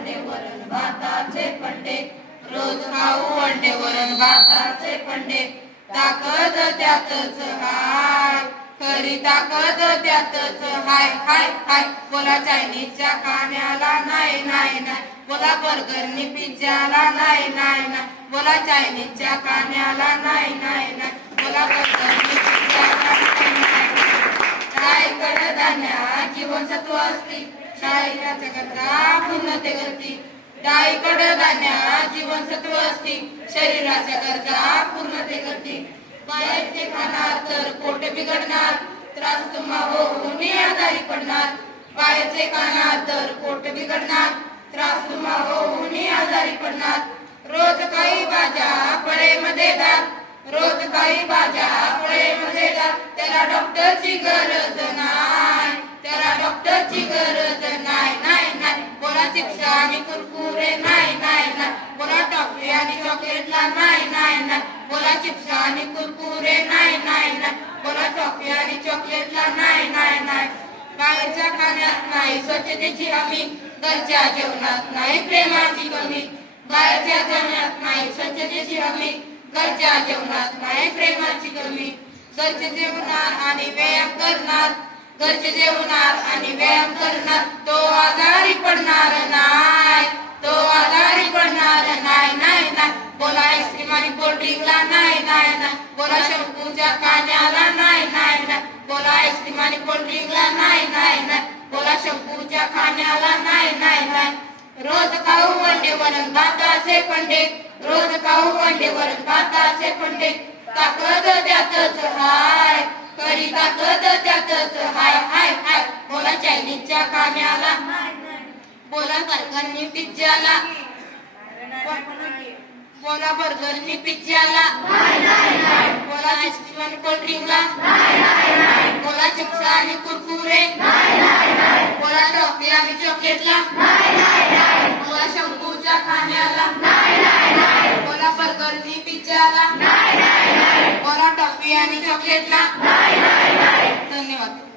अंडे वरण भाताचे पंडे, रोज खाऊ अंडे वरण भाताचे पंडे, ताकद त्यातच हाय, खरी ताकद त्यातच हाय हाय हाय. बोला चायनीजच्या खाण्याला नाही नाही नाही, बोला बर्गरनी पिझ्झाला नाही नाही नाही, बोला चायनीजच्या खाण्याला नाही नाही नाही, बोला बर्गरनी पिझ्झाला नाही नाही. डाळी कडधान्य जीवनसत्व असती, शरीराच्या गरजा पूर्णते करती. डाळी कडधान्य जीवनसत्व असती, शरीराच्या गरजा पूर्णते करती. बाहेरचे खाणार तर पोट बिघडणार, त्रास तुम्हाला होऊन आजारी पडणार. बाहेरचे खाणार तर पोट बिघडणार, त्रास तुम्हाला होऊन आजारी पडणार. रोज काही भाज्या फळेमध्ये दाब, रोज काही भाज्या फळेमध्ये दाब. त्याला डॉक्टरची गरज नाही, त्याला डॉक्टरची गरज नाही नाही नाही. बोला चिप्स आणि कुरकुरे नाही नाही नाही, बोला टॉफी आणि चॉकलेटला नाही नाही नाही, बोला चिप्स आणि कुरकुरे नाही नाही नाही, बोला टॉफी आणि चॉकलेटला नाही नाही नाही. बाहेरच्या खाण्यात नाही स्वच्छतेची हमी, घरच्या जेवणात नाही प्रेमाची कमी. बाहेरच्या जेवणात नाही स्वच्छतेची हमी, घरच्या जेवणात नाही प्रेमाची कमी. घरचे जेवणार आणि व्यायाम करणार, घरचे जेवणार आणि व्यायाम करणार, तो आजारी पडणार नाही, तो आजारी पडणार नाही नाही नाही. बोला आईस्क्रीम आणि कोल्ड्रिंकला नाही नाही नाही, बोला शंपूच्या खाण्याला नाही नाही नाही, बोला आईस्क्रीम आणि कोल्ड्रिंकला नाही नाही नाही, बोला शंपूच्या खाण्याला नाही नाही नाही. रोज खाऊ अंडे वरण भाताचे पंडे, रोज खाऊ अंडे वरण भाताचे पंडे, ताकद त्यातच हाय, खरी ताकद त्यातच हाय हाय हाय. बोला चायनीजच्या खाण्याला, बोला बर्गरनी पिझ्झाला, बोला बर्गरनी पिझ्झाला, बोला आईस्क्रीम आणि कोल्ड्रिंकला, बोला चिप्स आणि कुरकुरे, बोला टॉफी आणि चॉकलेटला, बोला शंपूच्या खाण्याला, बोला बर्गरनी पिझ्झाला, बोला टॉफी आणि चॉकलेटला. धन्यवाद.